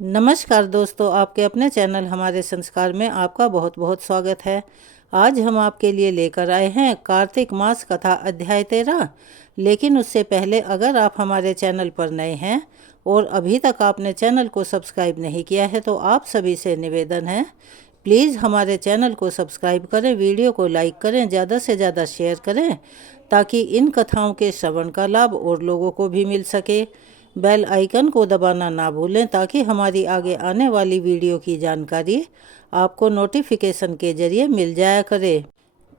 नमस्कार दोस्तों, आपके अपने चैनल हमारे संस्कार में आपका बहुत बहुत स्वागत है। आज हम आपके लिए लेकर आए हैं कार्तिक मास कथा अध्याय 13। लेकिन उससे पहले अगर आप हमारे चैनल पर नए हैं और अभी तक आपने चैनल को सब्सक्राइब नहीं किया है तो आप सभी से निवेदन है, प्लीज़ हमारे चैनल को सब्सक्राइब करें, वीडियो को लाइक करें, ज़्यादा से ज़्यादा शेयर करें ताकि इन कथाओं के श्रवण का लाभ और लोगों को भी मिल सके। बेल आइकन को दबाना ना भूलें ताकि हमारी आगे आने वाली वीडियो की जानकारी आपको नोटिफिकेशन के जरिए मिल जाया करे।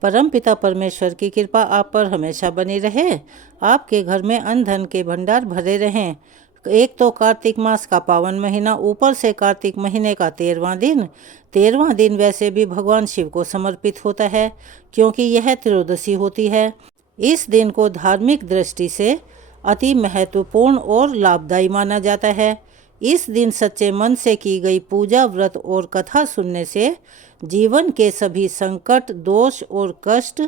परम पिता परमेश्वर की कृपा आप पर हमेशा बनी रहे, आपके घर में अन्न धन के भंडार भरे रहें। एक तो कार्तिक मास का पावन महीना, ऊपर से कार्तिक महीने का 13वां दिन। 13वां दिन वैसे भी भगवान शिव को समर्पित होता है क्योंकि यह त्रयोदशी होती है। इस दिन को धार्मिक दृष्टि से अति महत्वपूर्ण और लाभदायी माना जाता है। इस दिन सच्चे मन से की गई पूजा, व्रत और कथा सुनने से जीवन के सभी संकट, दोष और कष्ट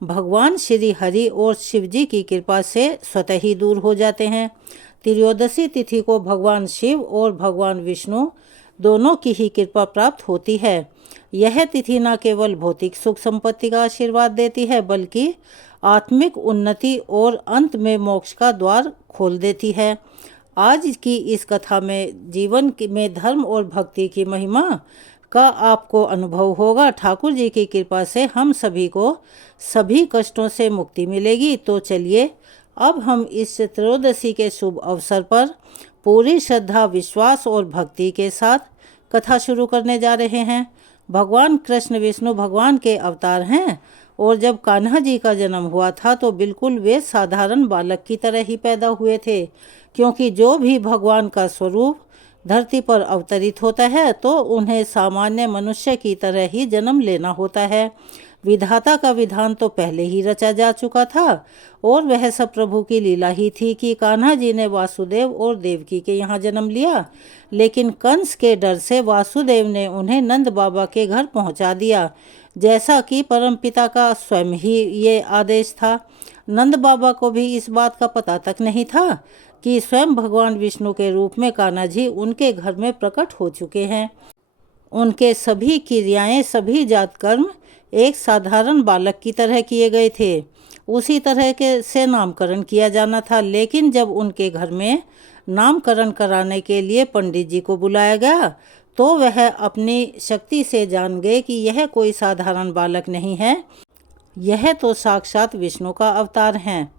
भगवान श्री हरि और शिव जी की कृपा से स्वतः ही दूर हो जाते हैं। त्रयोदशी तिथि को भगवान शिव और भगवान विष्णु दोनों की ही कृपा प्राप्त होती है। यह तिथि न केवल भौतिक सुख संपत्ति का आशीर्वाद देती है बल्कि आत्मिक उन्नति और अंत में मोक्ष का द्वार खोल देती है। आज की इस कथा में जीवन में धर्म और भक्ति की महिमा का आपको अनुभव होगा। ठाकुर जी की कृपा से हम सभी को सभी कष्टों से मुक्ति मिलेगी। तो चलिए अब हम इस त्रयोदशी के शुभ अवसर पर पूरी श्रद्धा, विश्वास और भक्ति के साथ कथा शुरू करने जा रहे हैं। भगवान कृष्ण विष्णु भगवान के अवतार हैं और जब कान्हा जी का जन्म हुआ था तो बिल्कुल वे साधारण बालक की तरह ही पैदा हुए थे, क्योंकि जो भी भगवान का स्वरूप धरती पर अवतरित होता है तो उन्हें सामान्य मनुष्य की तरह ही जन्म लेना होता है। विधाता का विधान तो पहले ही रचा जा चुका था और वह सब प्रभु की लीला ही थी कि कान्हा जी ने वासुदेव और देवकी के यहाँ जन्म लिया, लेकिन कंस के डर से वासुदेव ने उन्हें नंद बाबा के घर पहुँचा दिया, जैसा कि परमपिता का स्वयं ही ये आदेश था। नंद बाबा को भी इस बात का पता तक नहीं था कि स्वयं भगवान विष्णु के रूप में कान्हा जी उनके घर में प्रकट हो चुके हैं। उनके सभी क्रियाएं, सभी जात कर्म एक साधारण बालक की तरह किए गए थे। उसी तरह के से नामकरण किया जाना था, लेकिन जब उनके घर में नामकरण कराने के लिए पंडित जी को बुलाया गया तो वह अपनी शक्ति से जान गए कि यह कोई साधारण बालक नहीं है, यह तो साक्षात विष्णु का अवतार हैं।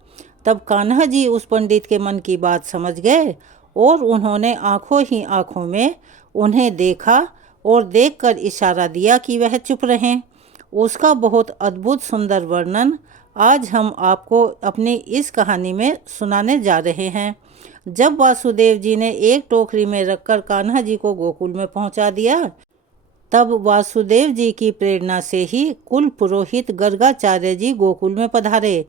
तब कान्हा जी उस पंडित के मन की बात समझ गए और उन्होंने आंखों ही आंखों में उन्हें देखा और देखकर इशारा दिया कि वह चुप रहें। उसका बहुत अद्भुत सुंदर वर्णन आज हम आपको अपनी इस कहानी में सुनाने जा रहे हैं। जब वासुदेव जी ने एक टोकरी में रखकर कान्हा जी को गोकुल में पहुंचा दिया, तब वासुदेव जी की प्रेरणा से ही कुल पुरोहित गर्गाचार्य जी गोकुल में पधारे।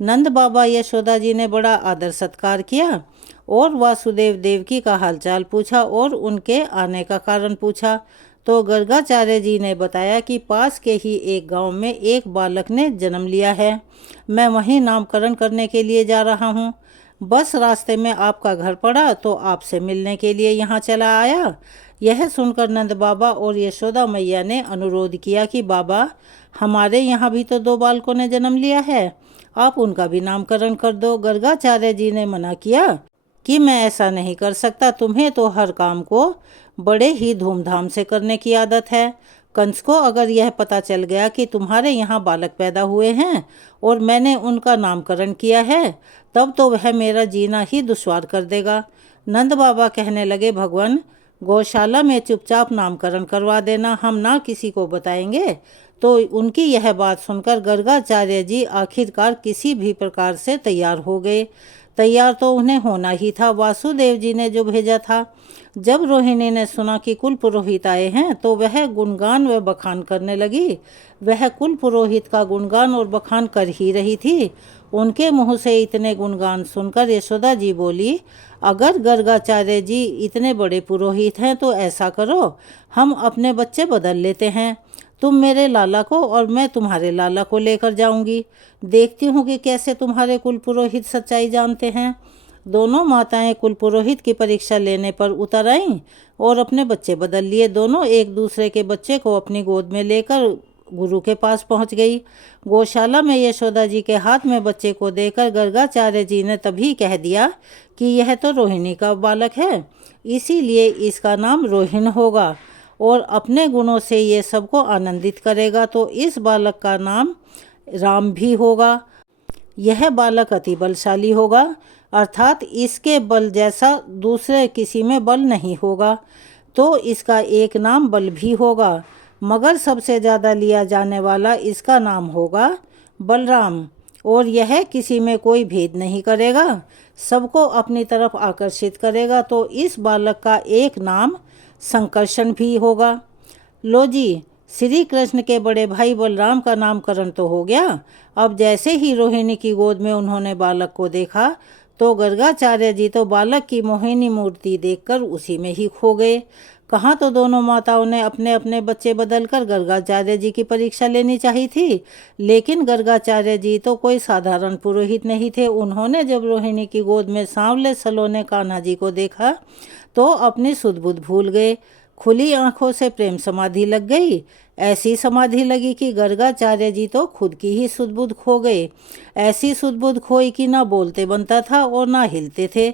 नंद बाबा, यशोदा जी ने बड़ा आदर सत्कार किया और वासुदेव देवकी का हालचाल पूछा और उनके आने का कारण पूछा। तो गर्गाचार्य जी ने बताया कि पास के ही एक गांव में एक बालक ने जन्म लिया है। मैं वहीं नामकरण करने के लिए जा रहा हूँ। बस रास्ते में आपका घर पड़ा तो आपसे मिलने के लिए यहाँ चला आया। यह सुनकर नंद बाबा और यशोदा मैया ने अनुरोध किया कि बाबा, हमारे यहाँ भी तो 2 बालकों ने जन्म लिया है, आप उनका भी नामकरण कर दो। गर्गाचार्य जी ने मना किया कि मैं ऐसा नहीं कर सकता, तुम्हें तो हर काम को बड़े ही धूमधाम से करने की आदत है। कंस को अगर यह पता चल गया कि तुम्हारे यहाँ बालक पैदा हुए हैं और मैंने उनका नामकरण किया है, तब तो वह मेरा जीना ही दुश्वार कर देगा। नंद बाबा कहने लगे, भगवान, गौशाला में चुपचाप नामकरण करवा देना, हम ना किसी को बताएंगे। तो उनकी यह बात सुनकर गर्गाचार्य जी आखिरकार किसी भी प्रकार से तैयार हो गए। तैयार तो उन्हें होना ही था, वासुदेव जी ने जो भेजा था। जब रोहिणी ने सुना कि कुल पुरोहित आए हैं तो वह गुणगान व बखान करने लगी। वह कुल पुरोहित का गुणगान और बखान कर ही रही थी। उनके मुंह से इतने गुणगान सुनकर यशोदा जी बोली, अगर गर्गाचार्य जी इतने बड़े पुरोहित हैं तो ऐसा करो, हम अपने बच्चे बदल लेते हैं। तुम मेरे लाला को और मैं तुम्हारे लाला को लेकर जाऊंगी। देखती हूँ कि कैसे तुम्हारे कुल पुरोहित सच्चाई जानते हैं। दोनों माताएं कुलपुरोहित की परीक्षा लेने पर उतर आईं और अपने बच्चे बदल लिए। दोनों एक दूसरे के बच्चे को अपनी गोद में लेकर गुरु के पास पहुंच गई। गौशाला में यशोदा जी के हाथ में बच्चे को देखकर गर्गाचार्य जी ने तभी कह दिया कि यह तो रोहिणी का बालक है, इसीलिए इसका नाम रोहिण होगा और अपने गुणों से ये सबको आनंदित करेगा, तो इस बालक का नाम राम भी होगा। यह बालक अति बलशाली होगा, अर्थात इसके बल जैसा दूसरे किसी में बल नहीं होगा, तो इसका एक नाम बल भी होगा, मगर सबसे ज़्यादा लिया जाने वाला इसका नाम होगा बलराम। और यह किसी में कोई भेद नहीं करेगा, सबको अपनी तरफ आकर्षित करेगा, तो इस बालक का एक नाम संकर्षण भी होगा। लो जी, श्री कृष्ण के बड़े भाई बलराम का नामकरण तो हो गया। अब जैसे ही रोहिणी की गोद में उन्होंने बालक को देखा तो गर्गाचार्य जी तो बालक की मोहिनी मूर्ति देखकर उसी में ही खो गए। कहाँ तो दोनों माताओं ने अपने अपने बच्चे बदलकर गर्गाचार्य जी की परीक्षा लेनी चाहिए थी, लेकिन गर्गाचार्य जी तो कोई साधारण पुरोहित नहीं थे। उन्होंने जब रोहिणी की गोद में सांवले सलोने कान्हा जी को देखा तो अपनी सुध बुध भूल गए। खुली आंखों से प्रेम समाधि लग गई। ऐसी समाधि लगी कि गर्गाचार्य जी तो खुद की ही सुध बुध खो गए। ऐसी सुध बुध खोई कि ना बोलते बनता था और ना हिलते थे।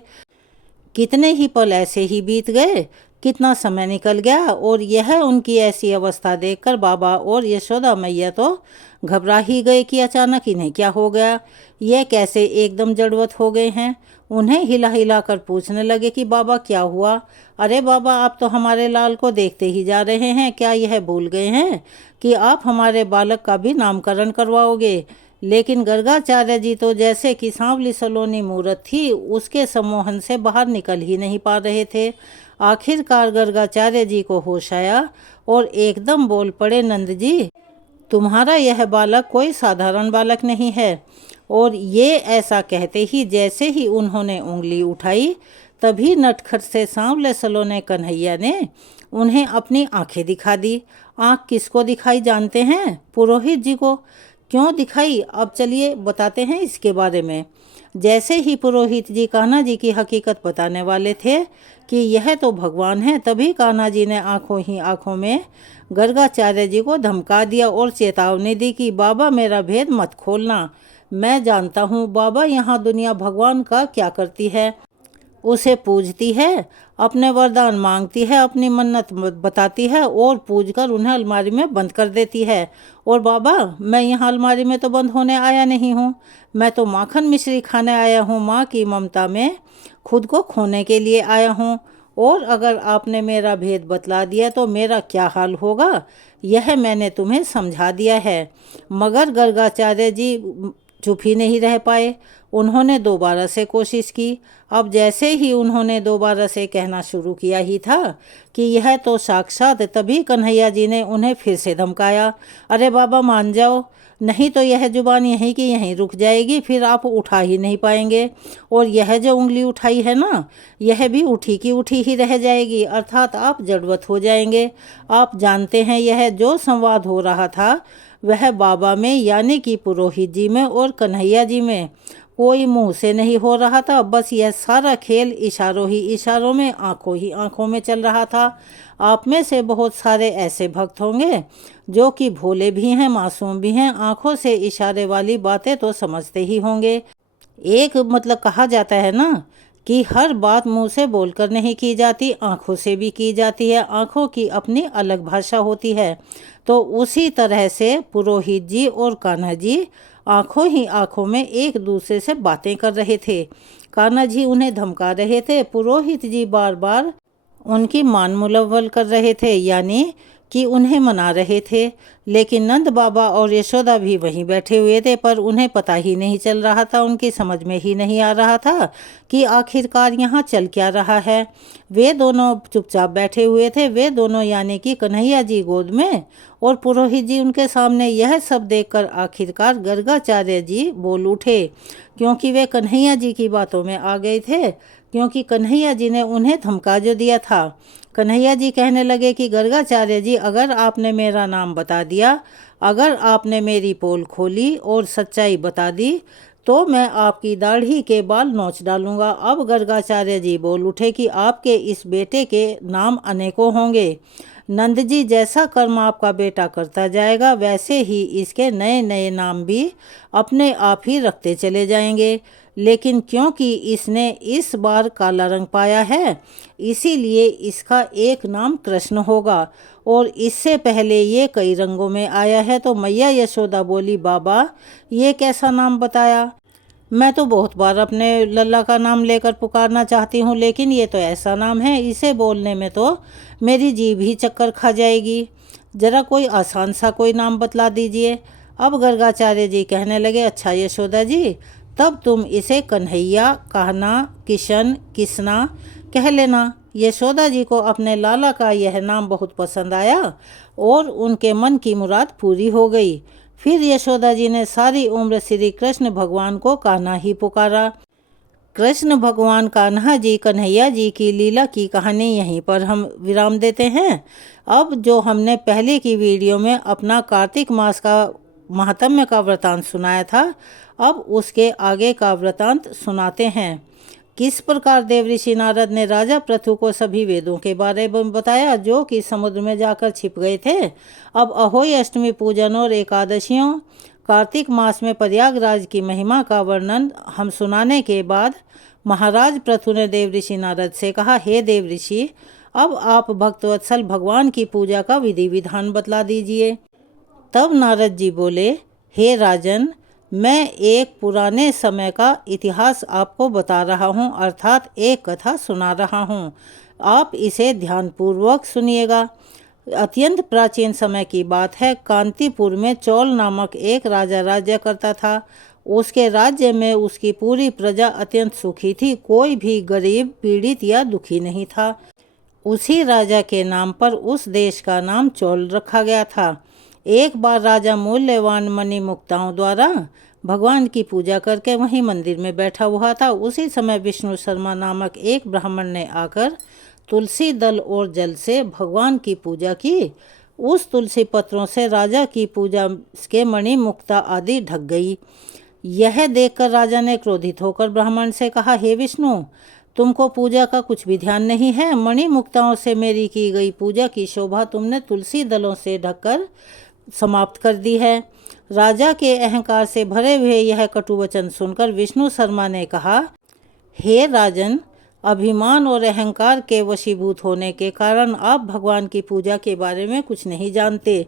कितने ही पल ऐसे ही बीत गए, कितना समय निकल गया, और यह उनकी ऐसी अवस्था देखकर बाबा और यशोदा मैया तो घबरा ही गए कि अचानक इन्हें क्या हो गया, यह कैसे एकदम जड़वत हो गए हैं। उन्हें हिला हिला कर पूछने लगे कि बाबा क्या हुआ। अरे बाबा, आप तो हमारे लाल को देखते ही जा रहे हैं, क्या यह भूल गए हैं कि आप हमारे बालक का भी नामकरण करवाओगे। लेकिन गर्गाचार्य जी तो जैसे कि सांवली सलोनी मूरत थी उसके सम्मोहन से बाहर निकल ही नहीं पा रहे थे। आखिरकार गर्गाचार्य जी को होश आया और एकदम बोल पड़े, नंद जी, तुम्हारा यह बालक कोई साधारण बालक नहीं है। और ये ऐसा कहते ही जैसे ही उन्होंने उंगली उठाई तभी नटखट से सांवले सलोने कन्हैया ने उन्हें अपनी आंखें दिखा दी। आंख किसको दिखाई जानते हैं? पुरोहित जी को। क्यों दिखाई, अब चलिए बताते हैं इसके बारे में। जैसे ही पुरोहित जी कान्हा जी की हकीकत बताने वाले थे कि यह तो भगवान है, तभी कान्हा जी ने आंखों ही आंखों में गर्गाचार्य जी को धमका दिया और चेतावनी दी कि बाबा मेरा भेद मत खोलना। मैं जानता हूँ बाबा यहाँ दुनिया भगवान का क्या करती है, उसे पूजती है, अपने वरदान मांगती है, अपनी मन्नत बताती है और पूजकर उन्हें अलमारी में बंद कर देती है। और बाबा, मैं यहाँ अलमारी में तो बंद होने आया नहीं हूँ, मैं तो माखन मिश्री खाने आया हूँ, माँ की ममता में खुद को खोने के लिए आया हूँ। और अगर आपने मेरा भेद बतला दिया तो मेरा क्या हाल होगा, यह मैंने तुम्हें समझा दिया है। मगर गर्गाचार्य जी चुप ही नहीं रह पाए। उन्होंने दोबारा से कोशिश की। अब जैसे ही उन्होंने दोबारा से कहना शुरू किया ही था कि यह तो साक्षात, तभी कन्हैया जी ने उन्हें फिर से धमकाया, अरे बाबा मान जाओ, नहीं तो यह जुबान यहीं की यहीं रुक जाएगी, फिर आप उठा ही नहीं पाएंगे। और यह जो उंगली उठाई है ना, यह भी उठी की उठी ही रह जाएगी, अर्थात आप जड़वत हो जाएंगे। आप जानते हैं यह जो संवाद हो रहा था वह बाबा में यानी कि पुरोहित जी में और कन्हैया जी में कोई मुंह से नहीं हो रहा था, बस यह सारा खेल इशारों ही इशारों में, आंखों ही आंखों में चल रहा था। आप में से बहुत सारे ऐसे भक्त होंगे जो कि भोले भी हैं, मासूम भी हैं, आंखों से इशारे वाली बातें तो समझते ही होंगे। एक मतलब कहा जाता है ना कि हर बात मुंह से बोलकर नहीं की जाती, आंखों से भी की जाती है, आंखों की अपनी अलग भाषा होती है। तो उसी तरह से पुरोहित जी और कान्हा जी आंखों ही आंखों में एक दूसरे से बातें कर रहे थे। कान्हा जी उन्हें धमका रहे थे, पुरोहित जी बार बार उनकी मान मुलव्वल कर रहे थे, यानी कि उन्हें मना रहे थे। लेकिन नंद बाबा और यशोदा भी वहीं बैठे हुए थे, पर उन्हें पता ही नहीं चल रहा था, उनकी समझ में ही नहीं आ रहा था कि आखिरकार यहाँ चल क्या रहा है। वे दोनों चुपचाप बैठे हुए थे, वे दोनों यानी कि कन्हैया जी गोद में और पुरोहित जी उनके सामने। यह सब देखकर आखिरकार गर्गाचार्य जी बोल उठे, क्योंकि वे कन्हैया जी की बातों में आ गए थे, क्योंकि कन्हैया जी ने उन्हें धमका जो दिया था। कन्हैया जी कहने लगे कि गर्गाचार्य जी, अगर आपने मेरा नाम बता दिया, अगर आपने मेरी पोल खोली और सच्चाई बता दी, तो मैं आपकी दाढ़ी के बाल नोच डालूंगा। अब गर्गाचार्य जी बोल उठे कि आपके इस बेटे के नाम अनेकों होंगे। नंद जी, जैसा कर्म आपका बेटा करता जाएगा वैसे ही इसके नए नए नाम भी अपने आप ही रखते चले जाएंगे। लेकिन क्योंकि इसने इस बार काला रंग पाया है, इसीलिए इसका एक नाम कृष्ण होगा, और इससे पहले ये कई रंगों में आया है। तो मैया यशोदा बोली, बाबा ये कैसा नाम बताया? मैं तो बहुत बार अपने लल्ला का नाम लेकर पुकारना चाहती हूँ, लेकिन ये तो ऐसा नाम है, इसे बोलने में तो मेरी जीभ ही चक्कर खा जाएगी। जरा कोई आसान सा कोई नाम बतला दीजिए। अब गर्गाचार्य जी कहने लगे, अच्छा यशोदा जी, तब तुम इसे कन्हैया, कहना, किशन, किसना कह लेना। यशोदा जी को अपने लाला का यह नाम बहुत पसंद आया और उनके मन की मुराद पूरी हो गई। फिर यशोदा जी ने सारी उम्र श्री कृष्ण भगवान को कान्हा ही पुकारा। कृष्ण भगवान कान्हा जी कन्हैया जी की लीला की कहानी यहीं पर हम विराम देते हैं। अब जो हमने पहले की वीडियो में अपना कार्तिक मास का महात्म्य का वृतांत सुनाया था, अब उसके आगे का वृतांत सुनाते हैं। किस प्रकार देवऋषि नारद ने राजा पृथु को सभी वेदों के बारे में बताया जो कि समुद्र में जाकर छिप गए थे। अब अहोई अष्टमी पूजन और एकादशियों, कार्तिक मास में प्रयागराज की महिमा का वर्णन हम सुनाने के बाद महाराज पृथु ने देवऋषि नारद से कहा, हे देवऋषि, अब आप भक्तवत्सल भगवान की पूजा का विधि विधान बतला दीजिए। तब नारद जी बोले, हे राजन, मैं एक पुराने समय का इतिहास आपको बता रहा हूँ, अर्थात एक कथा सुना रहा हूँ। आप इसे ध्यानपूर्वक सुनिएगा। अत्यंत प्राचीन समय की बात है। कांतिपुर में चौल नामक एक राजा राज्य करता था। उसके राज्य में उसकी पूरी प्रजा अत्यंत सुखी थी। कोई भी गरीब, पीड़ित या दुखी नहीं था। उसी राजा के नाम पर उस देश का नाम चौल रखा गया था। एक बार राजा मूल्यवान मणि मुक्ताओं द्वारा भगवान की पूजा करके वहीं मंदिर में बैठा हुआ था। उसी समय विष्णु शर्मा नामक एक ब्राह्मण ने आकर तुलसी दल और जल से भगवान की पूजा की। उस तुलसी पत्रों से राजा की पूजा के मणि मुक्ता आदि ढक गई। यह देखकर राजा ने क्रोधित होकर ब्राह्मण से कहा, हे विष्णु, तुमको पूजा का कुछ भी ध्यान नहीं है। मणि मुक्ताओं से मेरी की गई पूजा की शोभा तुमने तुलसी दलों से ढककर समाप्त कर दी है। राजा के अहंकार से भरे हुए यह कटु वचन सुनकर विष्णु शर्मा ने कहा, हे राजन, अभिमान और अहंकार के वशीभूत होने के कारण आप भगवान की पूजा के बारे में कुछ नहीं जानते।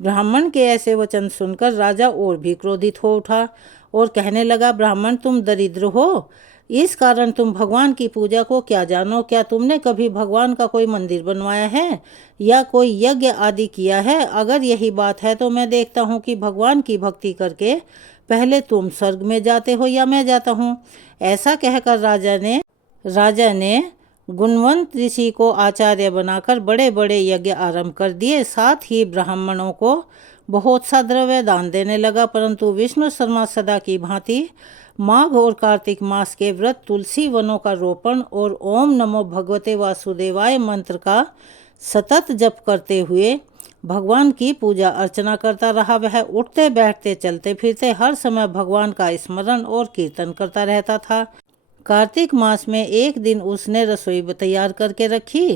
ब्राह्मण के ऐसे वचन सुनकर राजा और भी क्रोधित हो उठा और कहने लगा, ब्राह्मण, तुम दरिद्र हो, इस कारण तुम भगवान की पूजा को क्या जानो? क्या तुमने कभी भगवान का कोई मंदिर बनवाया है या कोई यज्ञ आदि किया है? अगर यही बात है तो मैं देखता हूँ कि भगवान की भक्ति करके पहले तुम स्वर्ग में जाते हो या मैं जाता हूँ। ऐसा कहकर राजा ने गुणवंत ऋषि को आचार्य बनाकर बड़े बड़े यज्ञ आरंभ कर दिए। साथ ही ब्राह्मणों को बहुत सा द्रव्य दान देने लगा। परंतु विष्णु शर्मा सदा की भांति माघ और कार्तिक मास के व्रत, तुलसी वनों का रोपण और ओम नमो भगवते वासुदेवाय मंत्र का सतत जप करते हुए भगवान की पूजा अर्चना करता रहा। वह उठते बैठते चलते फिरते हर समय भगवान का स्मरण और कीर्तन करता रहता था। कार्तिक मास में एक दिन उसने रसोई तैयार करके रखी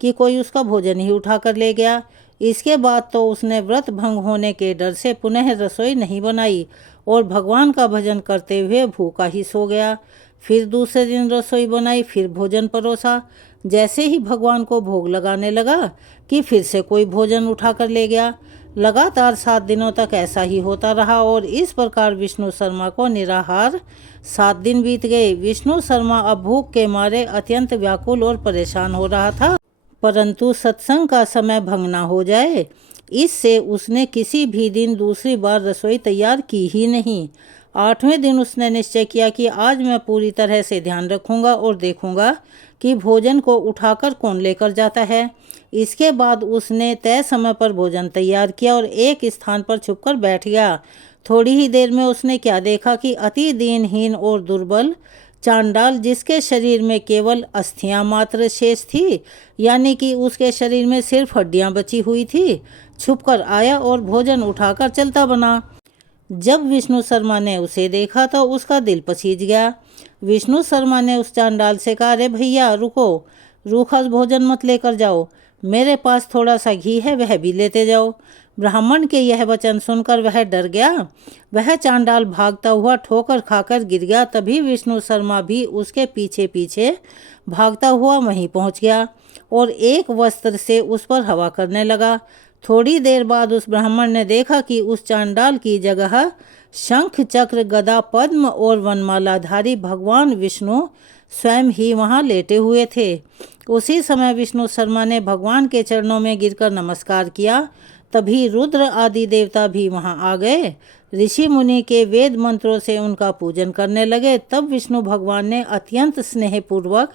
कि कोई उसका भोजन ही उठा कर ले गया। इसके बाद तो उसने व्रत भंग होने के डर से पुनः रसोई नहीं बनाई और भगवान का भजन करते हुए भूखा ही सो गया। फिर दूसरे दिन रसोई बनाई, फिर भोजन परोसा। जैसे ही भगवान को भोग लगाने लगा कि फिर से कोई भोजन उठा कर ले गया। लगातार 7 दिनों तक ऐसा ही होता रहा और इस प्रकार विष्णु शर्मा को निराहार 7 दिन बीत गए। विष्णु शर्मा अब भूख के मारे अत्यंत व्याकुल और परेशान हो रहा था, परंतु सत्संग का समय भंग ना हो जाए इससे उसने किसी भी दिन दूसरी बार रसोई तैयार की ही नहीं। 8वें दिन उसने निश्चय किया कि आज मैं पूरी तरह से ध्यान रखूंगा और देखूंगा कि भोजन को उठाकर कौन लेकर जाता है। इसके बाद उसने तय समय पर भोजन तैयार किया और एक स्थान पर छुपकर बैठ गया। थोड़ी ही देर में उसने क्या देखा कि अति दीनहीन और दुर्बल चांडाल, जिसके शरीर में केवल अस्थियां मात्र शेष थी, यानी कि उसके शरीर में सिर्फ हड्डियां बची हुई थी, छुपकर आया और भोजन उठाकर चलता बना। जब विष्णु शर्मा ने उसे देखा तो उसका दिल पसीज गया। विष्णु शर्मा ने उस चांडाल से कहा, अरे भैया रुको, रूखा भोजन मत लेकर जाओ, मेरे पास थोड़ा सा घी है, वह भी लेते जाओ। ब्राह्मण के यह वचन सुनकर वह डर गया। वह चांडाल भागता हुआ ठोकर खाकर गिर गया। तभी विष्णु शर्मा भी उसके पीछे पीछे भागता हुआ वहीं पहुंच गया और एक वस्त्र से उस पर हवा करने लगा। थोड़ी देर बाद उस ब्राह्मण ने देखा कि उस चांडाल की जगह शंख, चक्र, गदा, पद्म और वनमालाधारी भगवान विष्णु स्वयं ही वहां लेटे हुए थे। उसी समय विष्णु शर्मा ने भगवान के चरणों में गिरकर नमस्कार किया। तभी रुद्र आदि देवता भी वहां आ गए। ऋषि मुनि के वेद मंत्रों से उनका पूजन करने लगे। तब विष्णु भगवान ने अत्यंत स्नेहपूर्वक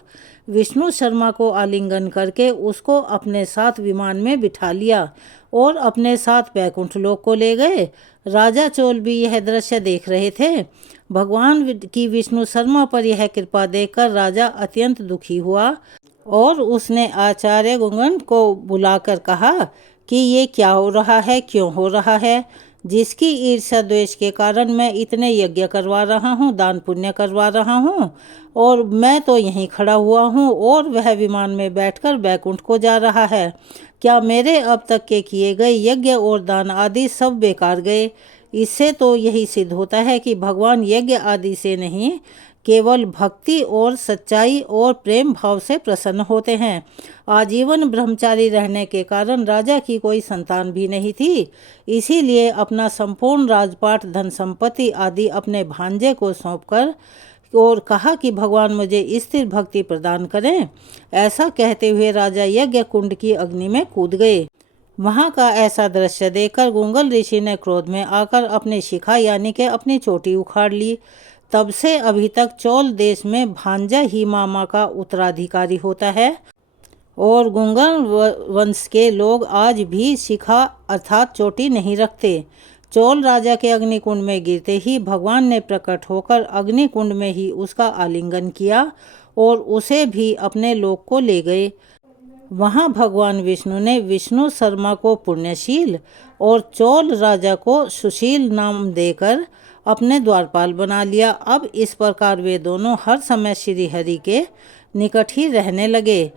विष्णु शर्मा को आलिंगन करके उसको अपने साथ विमान में बिठा लिया और अपने साथ वैकुंठ लोक को ले गए। राजा चोल भी यह दृश्य देख रहे थे। भगवान की विष्णु शर्मा पर यह कृपा देखकर राजा अत्यंत दुखी हुआ और उसने आचार्य गुंगन को बुलाकर कहा कि ये क्या हो रहा है, क्यों हो रहा है। जिसकी ईर्ष्या द्वेष के कारण मैं इतने यज्ञ करवा रहा हूँ, दान पुण्य करवा रहा हूँ, और मैं तो यहीं खड़ा हुआ हूँ और वह विमान में बैठकर बैकुंठ को जा रहा है। क्या मेरे अब तक के किए गए यज्ञ और दान आदि सब बेकार गए? इससे तो यही सिद्ध होता है कि भगवान यज्ञ आदि से नहीं, केवल भक्ति और सच्चाई और प्रेम भाव से प्रसन्न होते हैं। आजीवन ब्रह्मचारी रहने के कारण राजा की कोई संतान भी नहीं थी। इसीलिए अपना संपूर्ण राजपाट, धन संपत्ति आदि अपने भांजे को सौंपकर और कहा कि भगवान मुझे स्थिर भक्ति प्रदान करें। ऐसा कहते हुए राजा यज्ञ कुंड की अग्नि में कूद गए। वहां का ऐसा दृश्य देखकर गुंगल ऋषि ने क्रोध में आकर अपनी शिखा यानी कि अपनी चोटी उखाड़ ली। तब से अभी तक चोल देश में भांजा ही मामा का उत्तराधिकारी होता है और गुंगल वंश के लोग आज भी शिखा अर्थात चोटी नहीं रखते। चोल राजा के अग्निकुंड में गिरते ही भगवान ने प्रकट होकर अग्निकुंड में ही उसका आलिंगन किया और उसे भी अपने लोक को ले गए। वहां भगवान विष्णु ने विष्णु शर्मा को पुण्यशील और चोल राजा को सुशील नाम देकर अपने द्वारपाल बना लिया। अब इस प्रकार वे दोनों हर समय श्री हरि के निकट ही रहने लगे।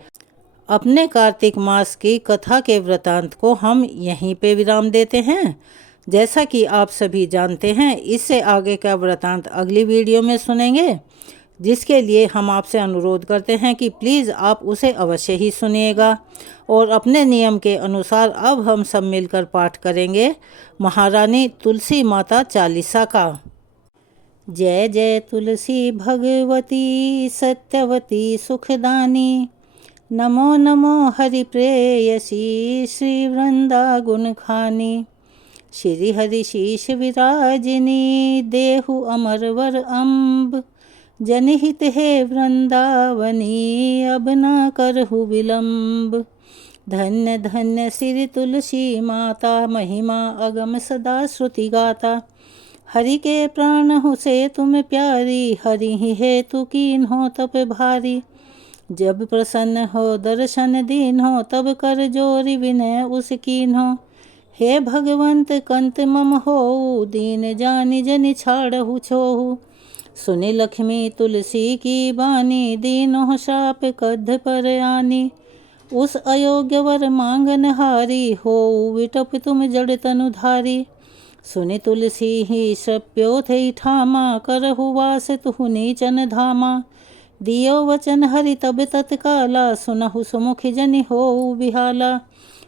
अपने कार्तिक मास की कथा के वृतांत को हम यहीं पे विराम देते हैं। जैसा कि आप सभी जानते हैं, इससे आगे का वृतांत अगली वीडियो में सुनेंगे, जिसके लिए हम आपसे अनुरोध करते हैं कि प्लीज़ आप उसे अवश्य ही सुनिएगा। और अपने नियम के अनुसार अब हम सब मिलकर पाठ करेंगे महारानी तुलसी माता चालीसा का। जय जय तुलसी भगवती सत्यवती सुखदानी, नमो नमो हरि प्रेयसी श्री वृंदा गुण खानी। श्री हरि शीश विराजिनी देहु अमर वर अम्ब, जनहित है वृंदावनी अब न करहु विलंब। धन्य धन्य श्री तुलसी माता, महिमा अगम सदा श्रुति गाता। हरि के प्राण हो से तुम प्यारी, हरि ही है तू कीन हो तप भारी। जब प्रसन्न हो दर्शन दीन हो, तब कर जोरी विनय उस कीन हो। हे भगवंत कंत मम हो, दीन जानि जनि छाड़हु छोहु। सुनि लक्ष्मी तुलसी की बानी, दीनो शाप कद्ध पर आनी। उस अयोग्य वर मांगन हारी, हो विटप तुम जड़ तनु धारी। सुनि तुलसी ही श्रप्यो थे ठामा, करहु वास तुहु नीचन धामा। दियो वचन हरि तब तत्काला, सुनहु सुमुख जनि हो बिहाला।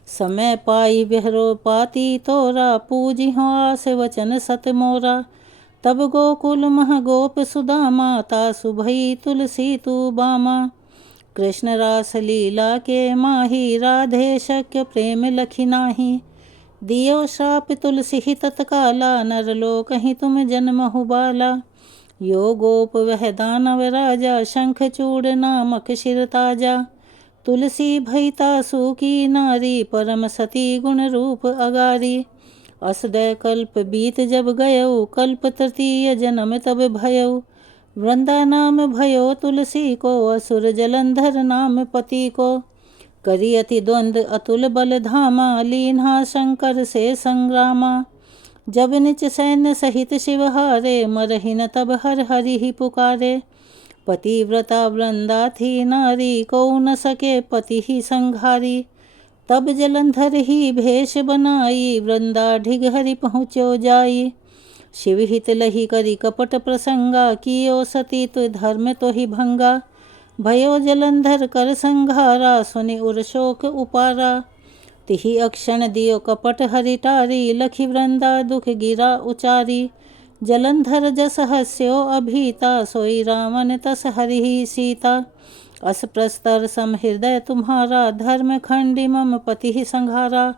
समय पाई बिहरो पाती तोरा, पूजी हो आस वचन सत मोरा। तब गोकुल मह गोप सुदामा, तासु भई तुलसी तू बामा। कृष्ण रास लीला के माही, राधे शक्य प्रेम लखी नाही। दियो शाप तुलसी ही तत्काला, नरलोक ही तुम जन्महु बाला। यो गोप वह दानव राजा, शंख चूड़ नामक शिर ताजा। तुलसी भई तासु की नारी, परम सती गुण रूप अगारी। असदय कल्प बीत जब गयो, कल्प तृतीय जन्म तब भयो। वृंदा नाम भयो तुलसी को, असुर जलंधर नाम पति को। करी अति द्वंद अतुल बल धामा, लीन्हा शंकर से संग्रामा। जब निच सैन्य सहित शिवहारे, मरहि न तब हर हरि ही पुकारे। पतिव्रता वृंदा थी नारी, को न सके पति ही संघारी। तब जलंधर ही भेष बनाई, वृंदा ढिग हरि पहुँचो जाई। शिव हित लही करी कपट प्रसंगा, कियो सती तो धर्म तो ही भंगा। भयो जलंधर कर संघारा, सुनि उर शोक उपारा। तिहि अक्षण दियो कपट हरि टारी, लखी वृंदा दुख गिरा उचारी। जलंधर जस हस्यो अभीता, सोई रामन तस हरि ही सीता। अस प्रस्तर सम हृदय तुम्हारा, धर्म खंडी मम पति ही संघारा।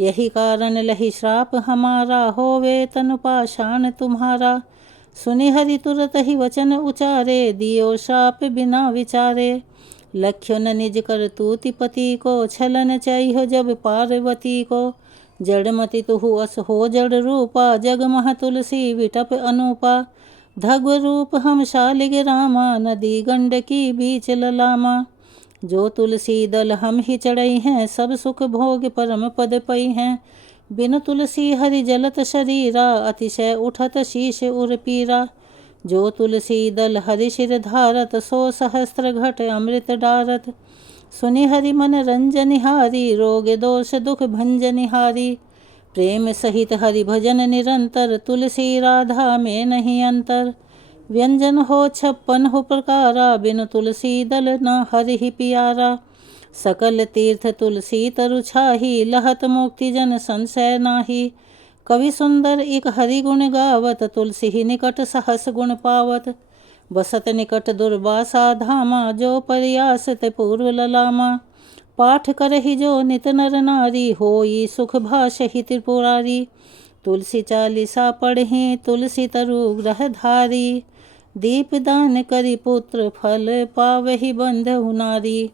यही कारण लही श्राप हमारा, होवे तनु पाषाण तुम्हारा। सुनि हरि तुरत ही वचन उचारे, दियो श्राप बिना विचारे। लख्यो न निज कर तूति पति को, छलन चाहियो जब पार्वती को। जड़मति तुहु अस हो जड़ रूपा, जग मह तुलसी विटप अनूपा। धग्व रूप हम शालिग रामा, नदी गंडकी बीच ललामा। जो तुलसी दल हम ही चढ़ई हैं, सब सुख भोग परम पद पई हैं। बिनु तुलसी हरि जलत शरीरा, अतिशय उठत शीश उर पीरा। जो तुलसी दल हरि शिर धारत, सो सहस्त्र घट अमृत डारत। सुनि हरि मन रंजनिहारी, रोग दोष दुख भंजनिहारी। प्रेम सहित हरि भजन निरंतर, तुलसी राधा में नहीं अंतर। व्यंजन हो 56 हो प्रकारा, बिनु तुलसी दल न हरि ही पियारा। सकल तीर्थ तुलसी तरु छाही, लहत मुक्ति जन संशय नाही। कवि सुंदर एक हरि गुण गावत, तुलसी ही निकट सहस गुण पावत। बसत निकट दुर्वासा धामा, जो प्रयास ते पूर्व ललामा। पाठ करहि जो नित नर नारी, होई सुख भाषहि त्रिपुरारी। तुलसी चालीसा पढ़हि, तुलसी तरु ग्रह धारी। दीप दान करि पुत्र, फल पावहि बंधु नारी।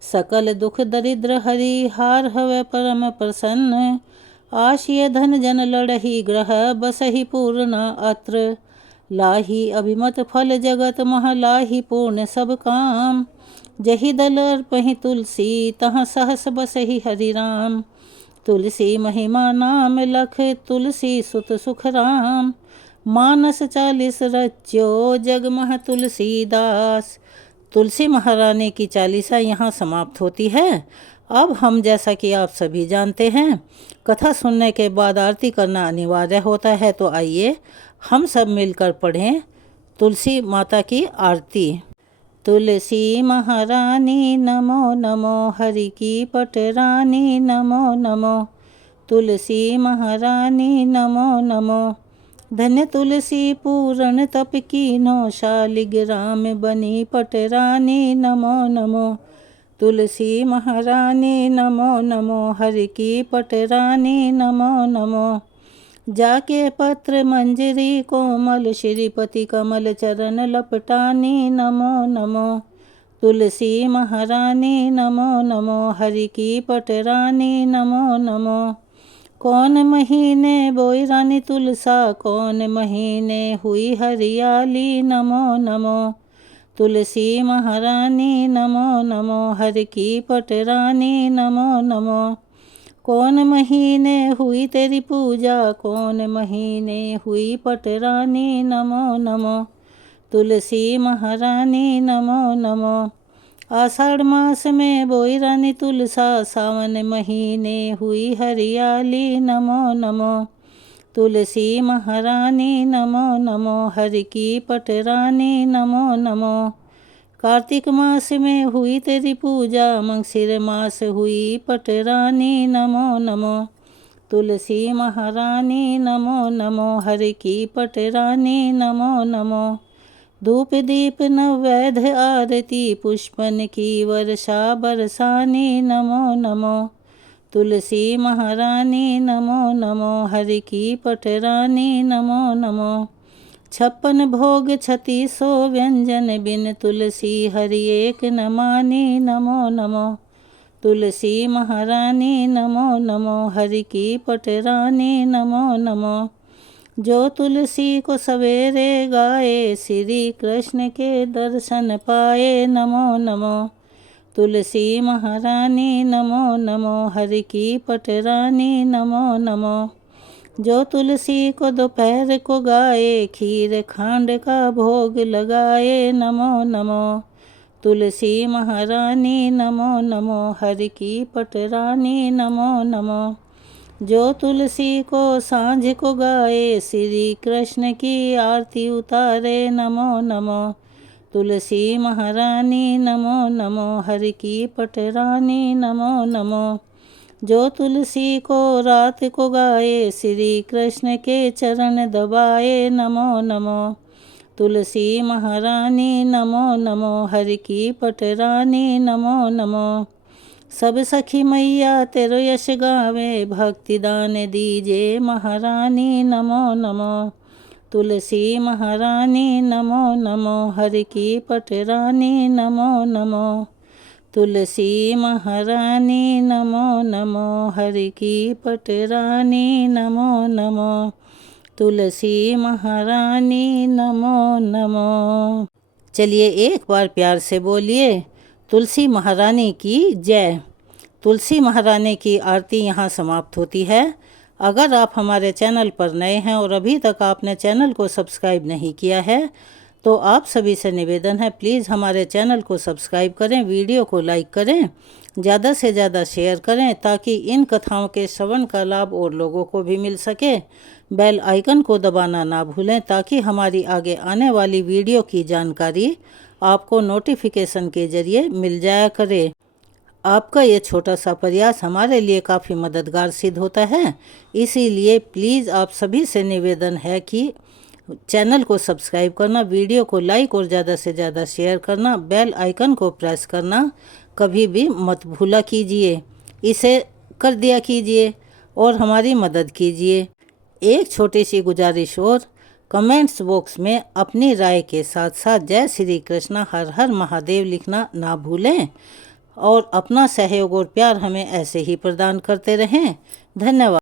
सकल दुख दरिद्र हरि, हार हवै परम प्रसन्न। आशिय धन जन लड़हि, ग्रह बसहि पूर्ण अत्र। लाही अभिमत फल जगत मह, लाही पूर्ण सब काम। जहि दल अर्पहि तुलसी, तहाँ सहस बसहि हरि राम। तुलसी महिमा नाम लख, तुलसी सुत सुख राम। मानस 40 रच्यो, जग मह तुलसीदास। तुलसी महारानी की चालीसा यहाँ समाप्त होती है। अब हम, जैसा कि आप सभी जानते हैं, कथा सुनने के बाद आरती करना अनिवार्य होता है। तो आइए हम सब मिलकर पढ़ें तुलसी माता की आरती। तुलसी महारानी नमो नमो, हरि की पटरानी नमो नमो। तुलसी महारानी नमो नमो। धन्य तुलसी पूरण तप कीन्हो, शालिग राम बनी पटरानी नमो नमो। तुलसी महारानी नमो नमो, हरि की पटरानी नमो नमो। जाके पत्र मंजरी कोमल, श्रीपति कमल चरण लपटानी नमो नमो। तुलसी महारानी नमो नमो, हरि की पटरानी नमो नमो। कौन महीने बोई रानी तुलसा, कौन महीने हुई हरियाली नमो नमो। तुलसी महारानी नमो नमो, हरि की पटरानी नमो नमो। कौन महीने हुई तेरी पूजा, कौन महीने हुई पटरानी नमो नमो। तुलसी महारानी नमो नमो। आषाढ़ मास में बोई रानी तुलसा, सावन महीने हुई हरियाली नमो नमो। तुलसी महारानी नमो नमो, हरि की पटरानी नमो नमो। कार्तिक मास में हुई तेरी पूजा, मंगसिर मास हुई पटरानी नमो नमो। तुलसी महारानी नमो नमो, हरि की पटरानी नमो नमो। धूप दीप नवैध आरती, पुष्पन की वर्षा बरसानी नमो नमो। तुलसी महारानी नमो नमो, हरि की पटरानी नमो नमो। 56 भोग 3600 व्यंजन, बिन तुलसी हरि एक न मानी नमो नमो। तुलसी महारानी नमो नमो, हरि की पटरानी नमो नमो। जो तुलसी को सवेरे गाए, श्री कृष्ण के दर्शन पाए नमो नमो। तुलसी महारानी नमो नमो, हरि की पटरानी नमो नमो। जो तुलसी को दोपहर को गाए, खीर खांड का भोग लगाए। नमो नमो तुलसी महारानी, नमो नमो हर की पटरानी। नमो नमो जो तुलसी को सांझ को गाए, श्री कृष्ण की आरती उतारे। नमो नमो तुलसी महारानी, नमो नमो हर की पटरानी। नमो नमो जो तुलसी को रात को गाए, श्री कृष्ण के चरण दबाए। नमो नमो तुलसी महारानी, नमो नमो हर की पटरानी। नमो नमो सब सखी मैया तेरो यश गावे, भक्ति दान दीजे महारानी। नमो नमो तुलसी महारानी, नमो नमो हर की पटरानी। नमो नमो तुलसी महारानी, नमो नमो हर की पटरानी। नमो नमो तुलसी महारानी, नमो नमो। चलिए एक बार प्यार से बोलिए, तुलसी महारानी की जय। तुलसी महारानी की आरती यहाँ समाप्त होती है। अगर आप हमारे चैनल पर नए हैं और अभी तक आपने चैनल को सब्सक्राइब नहीं किया है तो आप सभी से निवेदन है, प्लीज़ हमारे चैनल को सब्सक्राइब करें, वीडियो को लाइक करें, ज़्यादा से ज़्यादा शेयर करें ताकि इन कथाओं के श्रवण का लाभ और लोगों को भी मिल सके। बेल आइकन को दबाना ना भूलें ताकि हमारी आगे आने वाली वीडियो की जानकारी आपको नोटिफिकेशन के ज़रिए मिल जाया करे। आपका ये छोटा सा प्रयास हमारे लिए काफ़ी मददगार सिद्ध होता है, इसीलिए प्लीज़ आप सभी से निवेदन है कि चैनल को सब्सक्राइब करना, वीडियो को लाइक और ज़्यादा से ज़्यादा शेयर करना, बेल आइकन को प्रेस करना कभी भी मत भूला कीजिए। इसे कर दिया कीजिए और हमारी मदद कीजिए। एक छोटी सी गुजारिश और, कमेंट्स बॉक्स में अपनी राय के साथ साथ जय श्री कृष्ण हर हर महादेव लिखना ना भूलें और अपना सहयोग और प्यार हमें ऐसे ही प्रदान करते रहें। धन्यवाद।